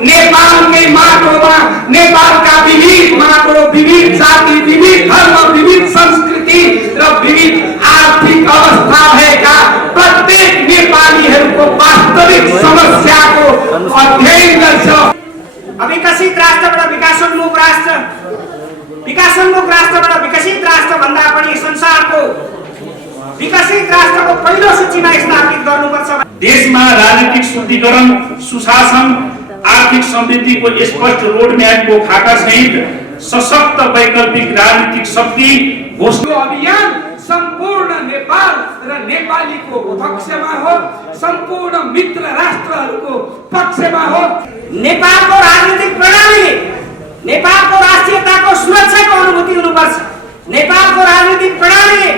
नेपालकै माटोमा नेपालका विविध माटो, विविध जाति, विविध धर्म, विविध संस्कृति र विविध आर्थिक अवस्था भएका प्रत्येक नेपालीहरूको वास्तविक समस्याको अध्ययन गर्छ। विकसित राष्ट्रबाट विकासोन्मुख राष्ट्र, विकासोन्मुख राष्ट्रबाट विकसित राष्ट्र भन्दा पनि संसारको विकसित राष्ट्रको पहिलो सूचीमा स्थापित गर्नुपर्छ। देशमा राजनीतिक शुद्धिकरण, सुशासन, आर्थिक समृद्धिको स्पष्ट रोडम्यापको खाका सहित सशक्त वैकल्पिक राजनीतिक शक्ति घोषणा अभियान सम्पूर्ण नेपाल र नेपालीको पक्षमा हो, सम्पूर्ण मित्र राष्ट्रहरूको पक्षमा हो। नेपालको राजनीतिक प्रणालीले नेपालको राष्ट्रियताको सुरक्षाको अनुभूति हुनुपर्छ। नेपालको राजनीतिक प्रणालीले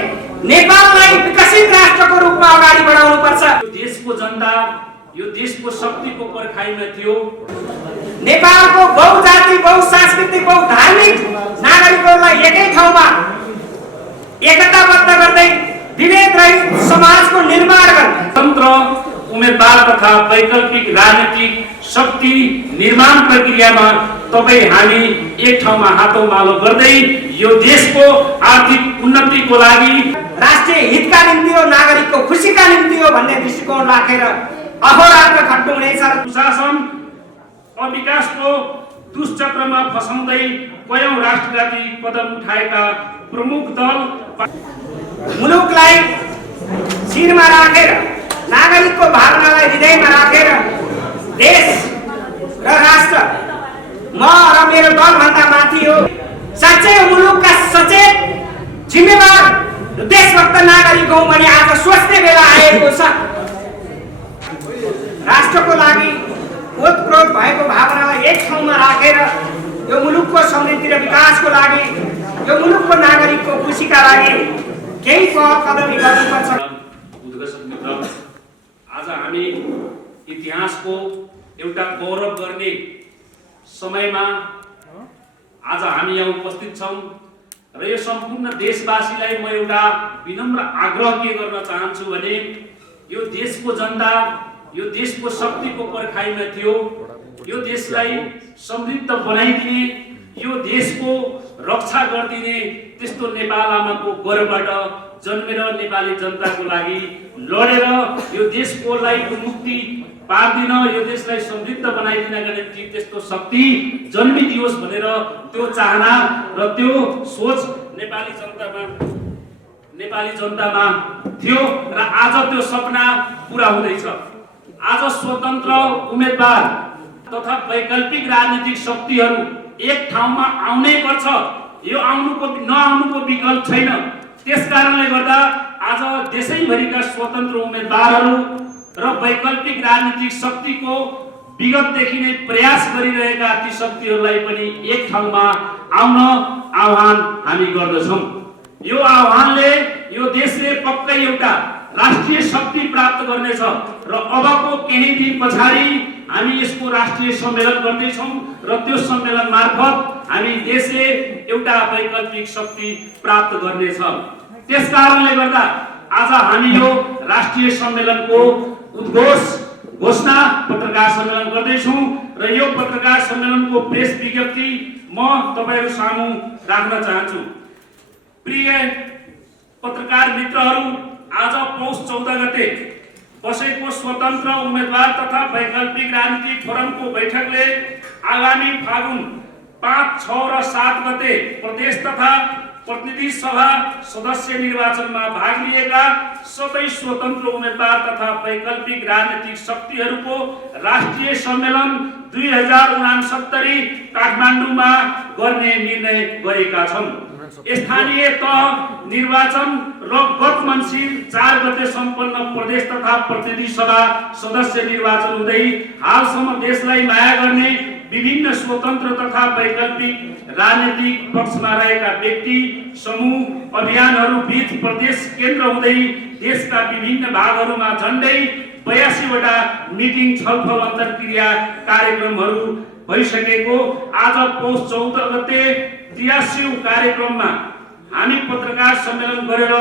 नेपाललाई विकसित राष्ट्रको रूपमा अगाडि बढाउनुपर्छ। देशको जनता यो देशको शक्तिको पर्खाइमा थियो। नेपालको बहुजाति, बहुसांस्कृतिक, बहुधार्मिक नागरिकहरूलाई एकै ठाउँमा एकताबद्ध गर्दै विभेद रहित समाजको निर्माण गर्ने स्वतन्त्र उम्मेदवार तथा वैकल्पिक राजनीतिक शक्ति निर्माण प्रक्रियामा तपाईँ हामी एक ठाउँमा हातौमालो गर्दै यो देशको आर्थिक उन्नतिको लागि, राष्ट्रिय हितका निम्ति हो, नागरिकको खुसीका निम्ति हो भन्ने दृष्टिकोण राखेर अहोरात्र खट्नु हुनेछ। सुशासन अविकासको दुष्चक्रमा फसाउँदै कयौं राष्ट्रघाती कदम उठाएका प्रमुख दल मुलुकलाई शिरमा राखेर, नागरिकको भावनालाई हृदयमा राखेर देश र राष्ट्र म र मेरो दलभन्दा माथि हो, साँच्चै मुलुकका सचेत जिम्मेवार देशभक्त नागरिक हौं भने आज सोच्ने बेला आएको छ। राष्ट्रको लागि ओतप्रोत भएको भावनालाई एक ठाउँमा राखेर यो मुलुकको समृद्धि र विकासको लागि, यो मुलुकको नागरिकको खुसीका लागि केही कदम गर्नुपर्छ। आज हामी इतिहासको एउटा गौरव गर्ने समयमा आज हामी यहाँ उपस्थित छौं र यो सम्पूर्ण देशवासीलाई म एउटा विनम्र आग्रह के गर्न चाहन्छु भने यो देशको जनता यो देशको शक्तिको पर्खाइमा थियो। यो देशलाई समृद्ध बनाइदिने, यो देशको रक्षा गरिदिने त्यस्तो नेपाल आमाको गर्भबाट जन्मेर नेपाली जनताको लागि लडेर यो देशकोलाई मुक्ति पार्दिन, यो देशलाई समृद्ध बनाइदिनका निम्ति त्यस्तो शक्ति जन्मिदियोस् भनेर त्यो चाहना र त्यो सोच नेपाली जनतामा थियो र आज त्यो सपना पूरा हुँदैछ। आज स्वतन्त्र उम्मेदवार तथा वैकल्पिक राजनीतिक शक्तिहरू एक ठाउँमा आउनै पर्छ। यो नआउनुको विकल्प छैन। त्यसकारणले गर्दा आज देशैभरिका स्वतन्त्र उम्मेदवारहरू र वैकल्पिक राजनीतिक शक्तिको विगतदेखि नै प्रयास गरिरहेका ती शक्तिहरूलाई पनि एक ठाउँमा आउन आह्वान हामी गर्दछौँ। यो आह्वानले यो देशले पक्कै एउटा राष्ट्रिय शक्ति प्राप्त गर्नेछ र अबको केही दिन पछाडि हामी यसको राष्ट्रिय सम्मेलन गर्दैछौँ र त्यो सम्मेलन मार्फत हामी देशले एउटा वैकल्पिक शक्ति प्राप्त गर्नेछ। त्यसकारणले गर्दा आज हामी यो राष्ट्रिय सम्मेलनको घोषणा पत्रकार सम्मेलन गर्दैछौँ र यो पत्रकार सम्मेलनको प्रेस विज्ञप्ति म तपाईहरु सामु राख्न चाहन्छु। प्रिय पत्रकार मित्रहरू, आज पौष 14 गते बसेको स्वतन्त्र उम्मेदवार तथा वैकल्पिक राजनीतिक फोरमको बैठकले आगामी फागुन 5, 6 र 7 गते प्रदेश तथा प्रतिनिधि सभा सदस्य निर्वाचनमा भाग लिएका सबै स्वतन्त्र उम्मेदवार तथा वैकल्पिक राजनीतिक शक्तिहरूको राष्ट्रिय सम्मेलन 2069 काठमाडौँमा गर्ने निर्णय गरेका छन्। स्थानीय तह निर्वाचन र गत मङ्सिर 4 गते सम्पन्न प्रदेश तथा प्रतिनिधि सभा सदस्य निर्वाचन हुँदै हालसम्म देशलाई माया गर्ने विभिन्न स्वतन्त्र तथा वैकल्पिक राजनीतिक पक्षमा रहेका व्यक्ति समूह अभियानहरू बीच प्रदेश केन्द्र हुँदै देशका विभिन्न भागहरूमा झण्डै 82 वटा मिटिङ छलफल अन्तर्क्रिया कार्यक्रमहरू भइसकेको आज पौष 14 गते 83औं कार्यक्रममा हामी पत्रकार सम्मेलन गरेर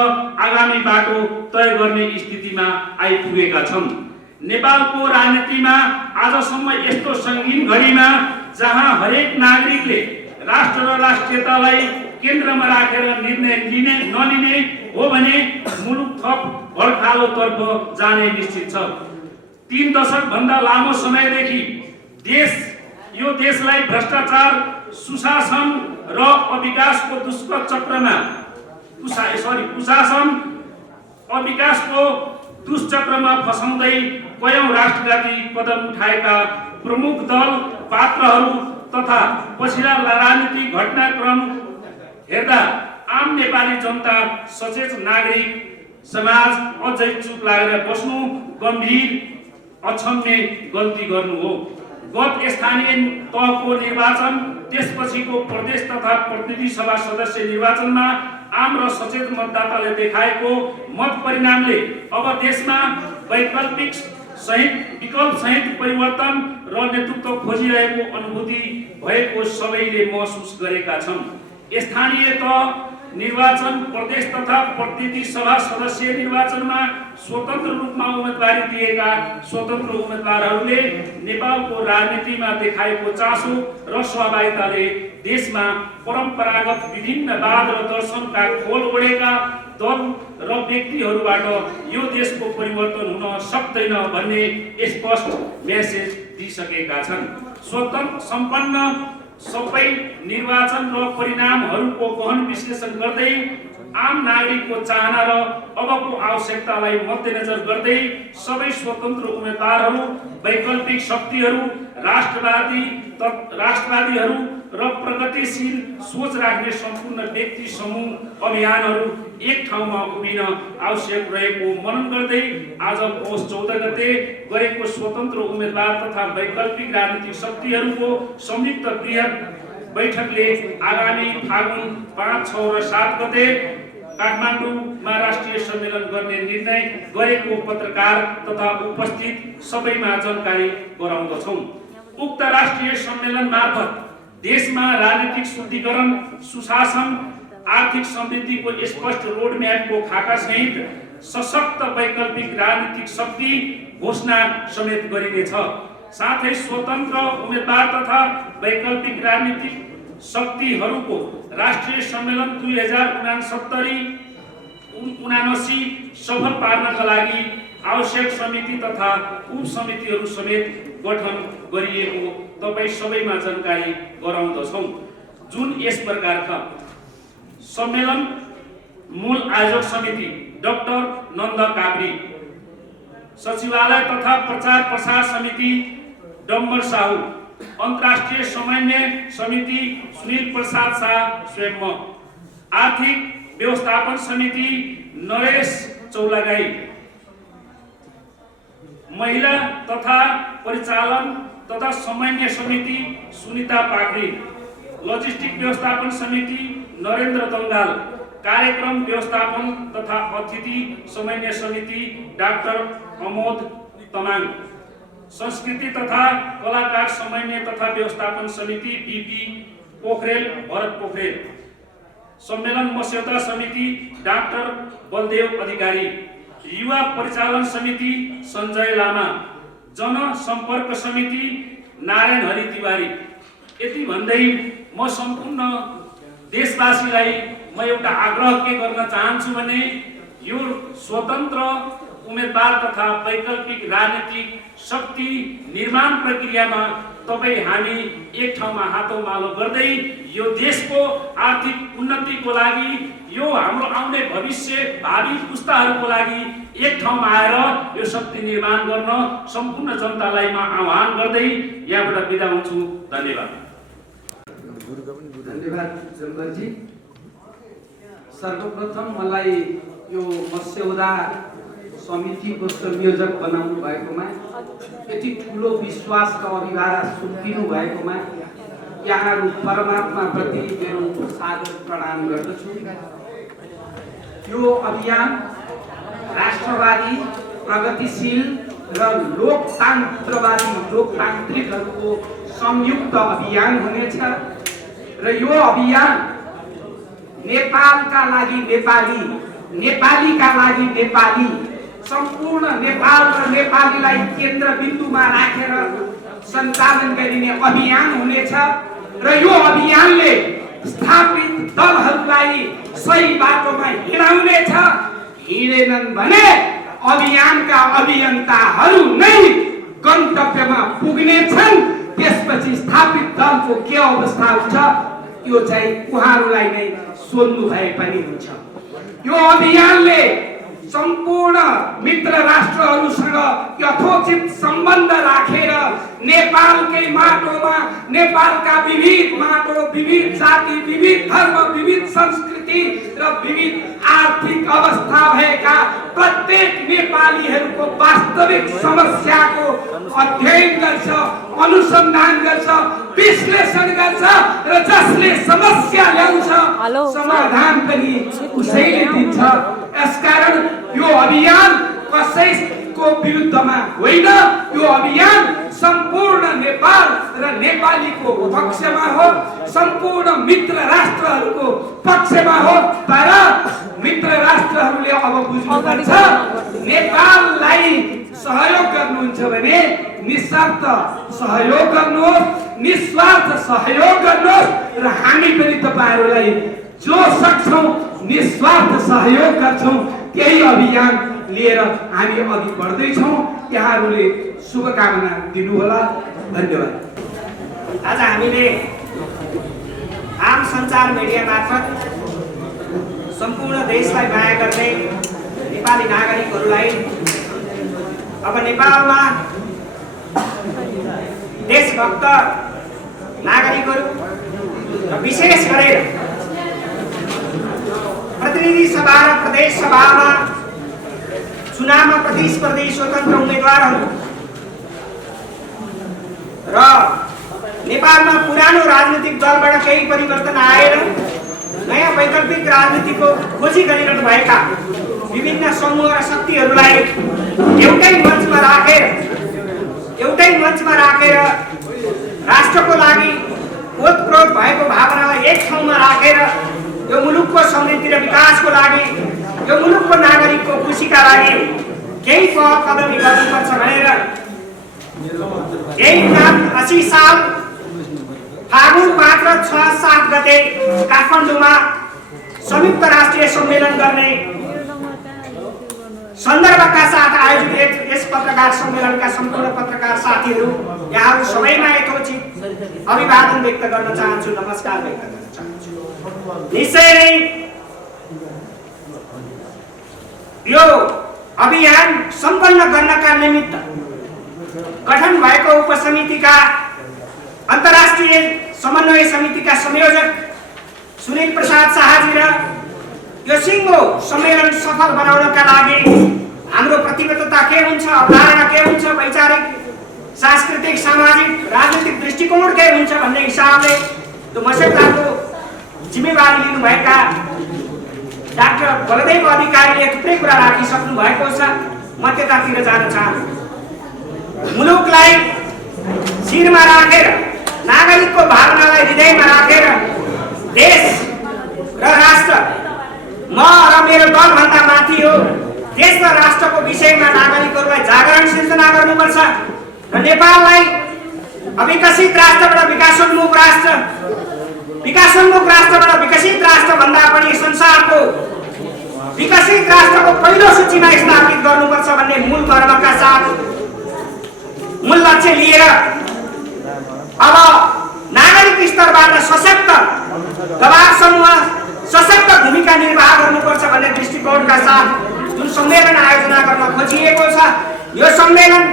आगामी बाटो तय गर्ने स्थितिमा आइपुगेका छौं। नेपालको राजनीतिमा आजसम्म यस्तो सङ्गीन घडीमा जहाँ हरेक नागरिकले राष्ट्र र राष्ट्रियतालाई केन्द्रमा राखेर निर्णय नलिने हो भने मुलुक थप भड्कालोतर्फ जाने निश्चित छ। 3 दशकभन्दा लामो समयदेखि यो देशलाई भ्रष्टाचार, सुशासन र अविकासको दुष्कर चक्रमा दुष्चक्रमा फसाउँदै कयौं राष्ट्रघाती कदम उठाएका प्रमुख दल पात्रहरू तथा पछिल्ला राजनीतिक घटनाक्रम हेर्दा आम नेपाली जनता, सचेत नागरिक समाज अझै चुप लागेर बस्नु गम्भीर अक्षम्य गल्ती गर्नु हो। गत स्थानीय तहको निर्वाचन, त्यसपछिको प्रदेश तथा प्रतिनिधि सभा सदस्य निर्वाचनमा आम र सचेत मतदाताले देखाएको मत परिणामले अब देशमा विकल्प सहित परिवर्तन र नेतृत्व खोजिरहेको अनुभूति भएको सबैले महसुस गरेका छन्। स्थानीय तह निर्वाचन, प्रदेश तथा प्रतिनिधि सभा सदस्य निर्वाचनमा स्वतन्त्र रूपमा उम्मेदवारी दिएका स्वतन्त्र उम्मेदवारहरूले नेपालको राजनीतिमा देखाएको चासो र सहभागिताले देशमा परम्परागत विभिन्न वाद र दर्शनका खोल ओढेका दल र व्यक्तिहरूबाट यो देशको परिवर्तन हुन सक्दैन भन्ने स्पष्ट मेसेज दिइसकेका छन्। स्वतन्त्र सम्पन्न सबै निर्वाचन र परिणामहरूको गहन विश्लेषण गर्दै आम नागरिकको चाहना र अबको आवश्यकतालाई मध्यनजर गर्दै सबै स्वतन्त्र उम्मेदवारहरू, वैकल्पिक शक्तिहरू, राष्ट्रवादीहरू र प्रगतिशील सोच राख्ने सम्पूर्ण व्यक्ति समूह अभियानहरू एक ठाउँमा उभिन आवश्यक रहेको मनन गर्दै आज पौष 14 गते गरेको स्वतन्त्र उम्मेदवार तथा वैकल्पिक राजनीतिक शक्तिहरूको संयुक्त बृहत बैठकले आगामी फागुन 5, 6 र 7 गते काठमाडौँमा राष्ट्रिय सम्मेलन गर्ने निर्णय गरेको पत्रकार तथा उपस्थित सबैमा जानकारी गराउँदछौँ। उक्त राष्ट्रिय सम्मेलन मार्फत देशमा राजनीतिक शुद्धिकरण, सुशासन, आर्थिक समृद्धिको स्पष्ट रोडम्यापको खाका सहित सशक्त वैकल्पिक राजनीतिक शक्ति घोषणा समेत गरिनेछ। साथै स्वतन्त्र उम्मेदवार तथा वैकल्पिक राजनीतिक शक्तिहरूको राष्ट्रिय सम्मेलन 2069 सफल पार्नका लागि आवश्यक समिति तथा उपसमितिहरू समेत गठन गरिएको तपाईँ सबैमा जानकारी गराउँदछौँ, जुन यस प्रकार छ। सम्मेलन मूल आयोजक समिति डाक्टर नन्द काभ्री, सचिवालय तथा प्रचार प्रसार समिति डम्बर साहु, अन्तर्राष्ट्रिय समन्वय समिति सुनील प्रसाद शाह स्वयं, आर्थिक व्यवस्थापन समिति नरेश चौलागाई, महिला तथा परिचालन तथा समन्वय समिति सुनिता पाखरी, लजिस्टिक व्यवस्थापन समिति नरेन्द्र दंगाल, कार्यक्रम व्यवस्थापन तथा अतिथि समन्वय समिति डाक्टर अमोद तमाङ, संस्कृति तथा कलाकार समन्वय तथा व्यवस्थापन समिति बीपी पोखरेल भरत पोखरेल, सम्मेलन मस्यौदा समिति डाक्टर बलदेव अधिकारी, युवा परिचालन समिति सञ्जय लामा, जनसम्पर्क समिति नारायण हरि तिवारी। यति भन्दै म सम्पूर्ण देशवासीलाई म एउटा आग्रह के गर्न चाहन्छु भने यो स्वतन्त्र उम्मेदवार तथा वैकल्पिक राजनीतिक शक्ति निर्माण प्रक्रियामा तपाईँ हामी एक ठाउँमा हातौमालो गर्दै यो देशको आर्थिक उन्नतिको लागि, यो हाम्रो आउने भविष्य भावी पुस्ताहरूको लागि एक ठाउँमा आएर यो शक्ति निर्माण गर्न सम्पूर्ण जनतालाई म आह्वान गर्दै यहाँबाट बिदा हुन्छु। धन्यवाद। धन्यवाद जलबरजी। सर्वप्रथम मलाई यो मस्यौदा समितिको संयोजक बनाउनु भएकोमा, यति ठुलो विश्वासका अभिभारा सुम्पिनु भएकोमा यहाँहरू परमात्मा प्रति मेरो सादर प्रणाम गर्दछु। यो अभियान राष्ट्रवादी, प्रगतिशील र लोकतान्त्रिकहरूको संयुक्त अभियान हुनेछ र यो अभियान नेपालका लागि नेपाली, नेपालीका लागि नेपाली सम्पूर्ण नेपाल र नेपालीलाई केन्द्रबिन्दुमा राखेर सञ्चालन गरिने अभियान हुनेछ र यो अभियानले स्थापित दलहरूलाई सही बाटोमा हिँडाउनेछ। हिँडेनन् भने अभियानका अभियन्ताहरू नै गन्तव्यमा पुग्नेछन्। त्यसपछि स्थापित दलको के अवस्था हुन्छ यो चाहिँ उहाँहरूलाई नै सोध्नु भए पनि हुन्छ। यो अभियानले सम्पूर्ण मित्र राष्ट्रहरूसँग यथोचित सम्बन्ध राखेर नेपालकै माटोमा नेपालका विविध माटो, विविध जाति, विविध धर्म, विविध संस्कृति र विविध आर्थिक अवस्था भएका प्रत्येक नेपालीहरूको वास्तविक समस्याको अध्ययन गर्छ, अनुसन्धान गर्छ, विश्लेषण गर्छ र जसले समस्या ल्याउँछ समाधान पनि उसैले दिन्छ। यसकारण यो अभियान कसैको विरुद्धमा होइन, यो अभियान सम्पूर्ण नेपाल र नेपालीको पक्षमा हो, सम्पूर्ण मित्र राष्ट्रहरूको पक्षमा हो। तर मित्र राष्ट्रहरूले अब बुझ्नुपर्छ नेपाललाई सहयोग गर्नुहुन्छ भने निस्वार्थ सहयोग गर्नुहोस्, निस्वार्थ सहयोग गर्नुहोस् र हामी पनि तपाईहरूलाई जो सक्छौं निस्वार्थ सहयोग गर्छौं। त्यही अभियान लिएर हामी अघि बढ्दैछौँ। यहाँहरूले शुभकामना दिनुहोला। धन्यवाद। आज हामीले आम सञ्चार मिडिया मार्फत सम्पूर्ण देशलाई माया गर्ने नेपाली नागरिकहरूलाई अब नेपालमा देशभक्त नागरिकहरू र विशेष गरेर प्रतिनिधि सभा र प्रदेश सभामा चुनावमा प्रतिस्पर्धी स्वतन्त्र उम्मेदवारहरू र नेपालमा पुरानो राजनीतिक दलबाट केही परिवर्तन आएर नयाँ वैकल्पिक राजनीतिको खोजी गरिरहनु भएका विभिन्न समूह र शक्तिहरूलाई एउटै मञ्चमा राखेर राष्ट्रको लागि ओतप्रोत भएको भावनालाई एक ठाउँमा राखेर यो मुलुकको समृद्धि र विकासको लागि, यो मुलुकको नागरिकको खुसीका लागि केही पहल कदमी गर्नुपर्छ भनेर यही 80 साल फागुन 5 र 6, 7 गते काठमाडौँमा संयुक्त राष्ट्रिय सम्मेलन गर्ने सन्दर्भका साथ आयोजित यस पत्रकार सम्मेलनका सम्पूर्ण पत्रकार साथीहरू यहाँहरू सबैमा यथोचित अभिवादन व्यक्त गर्न चाहन्छु, नमस्कार व्यक्त गर्न चाहन्छु। निश्चय नै यो अभियान सम्पन्न गर्नका निमित्त गठन भएको उपसमितिका अन्तर्राष्ट्रिय समन्वय समितिका संयोजक सुनिल प्रसाद शाहजी र यो सिङ्गो सम्मेलन सफल बनाउनका लागि हाम्रो प्रतिबद्धता के हुन्छ, अवधारणा के हुन्छ, वैचारिक, सांस्कृतिक, सामाजिक, राजनीतिक दृष्टिकोण के हुन्छ भन्ने हिसाबले त्यो मस्यौदाको जिम्मेवारी लिनुभएका डाक्टर बलदेव अधिकारीले थुप्रै कुरा राखिसक्नु भएको छ। म त्यतातिर जान चाहन्छु। मुलुकलाई शिरमा राखेर, नागरिकको भावनालाई हृदयमा राखेर देश र राष्ट्र म र मेरो दलभन्दा माथि हो, देश र राष्ट्रको विषयमा नागरिकहरूलाई जागरण सिर्जना गर्नुपर्छ र नेपाललाई अविकसित राष्ट्रबाट विकासोन्मुख राष्ट्र, विकासोन्मुख राष्ट्रबाट विकसित राष्ट्र भन्दा पनि संसारको विकसित राष्ट्रको पहिलो सूचीमा स्थापित गर्नुपर्छ भन्ने मूल मर्मका साथ, मूल लक्ष्य लिएर अब नागरिक स्तरबाट सशक्त दबाव समूह सशक्त भूमिका निर्वाह गर्नुपर्छ भन्ने दृष्टिकोणका साथ जुन सम्मेलन आयोजना गर्न खोजिएको छ, यो सम्मेलन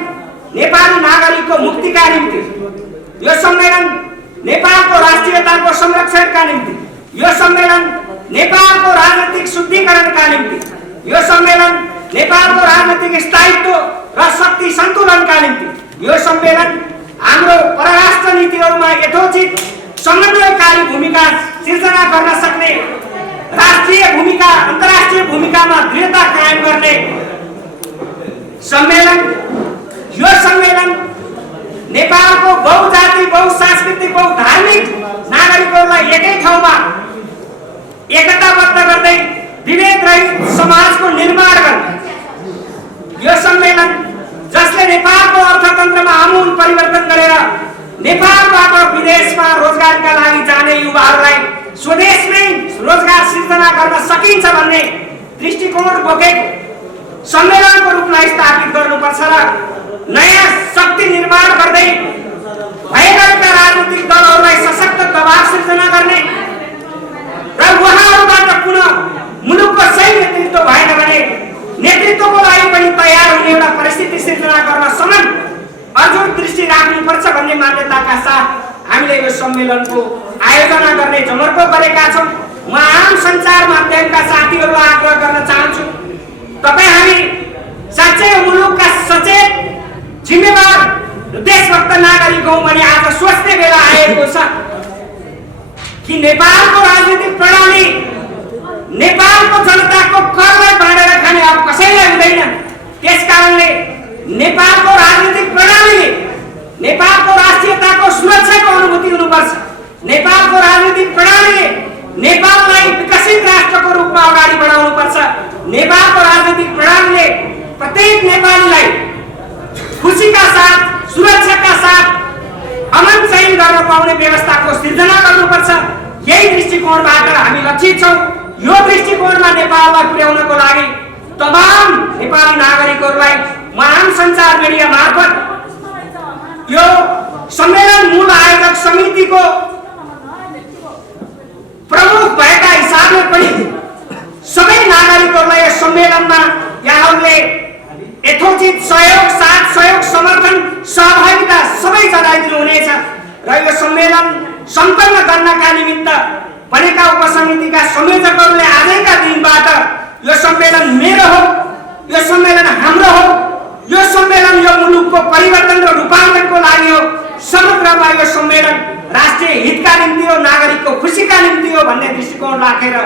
नेपाली नागरिकको मुक्तिका निम्ति, यो सम्मेलन नेपालको राष्ट्रियताको संरक्षणका निम्ति, यो सम्मेलन नेपालको राजनीतिक शुद्धिकरणका निम्ति, यो सम्मेलन नेपालको राजनीतिक स्थायित्व र शक्ति सन्तुलनका निम्ति, यो सम्मेलन हाम्रो परराष्ट्र नीतिहरूमा यथोचित समन्वयकारी भूमिका सिर्जना गर्न सक्ने, राष्ट्रिय भूमिका, अन्तर्राष्ट्रिय भूमिकामा दृढता कायम गर्ने सम्मेलन। यो सम्मेलन नेपालको बहुजाति, बहुसांस्कृतिक, बहुधार्मिक नागरिकहरूलाई एकै ठाउँमा एकताबद्ध गर्दै विभेद रहित समाजको निर्माण गर्ने, यो सम्मेलन जसले नेपालको अर्थतन्त्रमा आमूल परिवर्तन गरेर नेपालबाट विदेशमा रोजगारका लागि जाने युवाहरूलाई स्वदेशमै रोजगार सिर्जना गर्न सकिन्छ भन्ने दृष्टिकोण बोकेको सम्मेलनको रूपलाई स्थापित गर्नुपर्छ र नयाँ शक्ति निर्माण गर्दै भएका राजनीतिक दलहरूलाई सशक्त दबाव सिर्जना गर्ने र उहाँहरूबाट पुनः मुलुकको सही नेतृत्व भएन भने नेतृत्वको लागि पनि तयार हुने एउटा परिस्थिति सिर्जना गर्न सम्म अझुर दृष्टि राख्नुपर्छ भन्ने मान्यताका साथ हामीले यो सम्मेलनको आयोजना गर्ने जमर्को गरेका छौँ। म आम सञ्चार माध्यमका साथीहरूलाई आग्रह गर्न चाहन्छु, तपाईँ हामी साँच्चै मुलुकका सचेत जिम्मेवार देशभक्त नागरिक हौँ भने आज सोच्ने बेला आएको छ कि नेपालको राजनीतिक प्रणाली नेपालको जनताको करलाई बाँडेर खाने अब कसैलाई हुँदैन। त्यसकारणले नेपालको राजनीतिक प्रणालीले नेपालको राष्ट्रियताको सुरक्षाको अनुभूति हुनुपर्छ। नेपालको राजनीतिक प्रणालीले नेपाललाई विकसित राष्ट्रको रूपमा अगाडि बढाउनुपर्छ। नेपालको राजनीतिक प्रणालीले प्रत्येक नेपालीलाई खुसीका साथ सुरक्षाका साथ अमन चयन गर्न पाउने व्यवस्थाको सिर्जना गर्नुपर्छ। यही दृष्टिकोणबाट हामी लक्षित छौँ। यो दृष्टिकोणमा नेपाललाई पुर्याउनको लागि तमाम नेपाली नागरिकहरूलाई म आम सञ्चार मिडिया मार्फत यो सम्मेलन मूल आयोजक समितिको प्रमुख भएका हिसाबले पनि सबै नागरिकहरूलाई यस सम्मेलनमा यहाँहरूले यथोचित सहयोग साथ सहयोग समर्थन सहभागिता सबै जनाइदिनु हुनेछ र यो सम्मेलन सम्पन्न गर्नका निमित्त बनेका उपसमितिका संयोजकहरूले आजैका दिनबाट यो सम्मेलन मेरो हो, यो सम्मेलन हाम्रो हो, यो सम्मेलन यो मुलुकको परिवर्तन र रूपान्तरणको लागि हो, समग्रमा यो सम्मेलन राष्ट्रिय हितका निम्ति हो, नागरिकको खुसीका निम्ति हो भन्ने दृष्टिकोण राखेर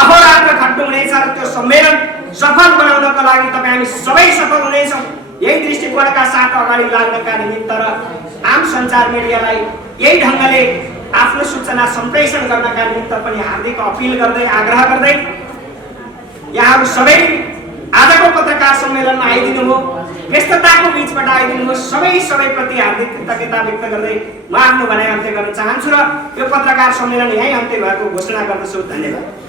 अहोरात्र खट्नु हुनेछ र त्यो सम्मेलन सफल बनाउनका लागि तपाईँ हामी सबै सफल हुनेछौँ। यही दृष्टिकोणका साथ अगाडि लाग्नका निमित्त र आम सञ्चार मिडियालाई यही ढङ्गले आफ्नो सूचना सम्प्रेषण गर्नका निमित्त पनि हार्दिक अपिल गर्दै आग्रह गर्दै यहाँहरू सबै आजको पत्रकार सम्मेलनमा आइदिनु हो, व्यस्तताको बीचबाट आइदिनु हो, सबैप्रति हार्दिक कृतज्ञता व्यक्त गर्दै म आफ्नो भनाइ अन्त्य गर्न चाहन्छु र यो पत्रकार सम्मेलन यहीँ अन्त्य भएको घोषणा गर्दछु। धन्यवाद।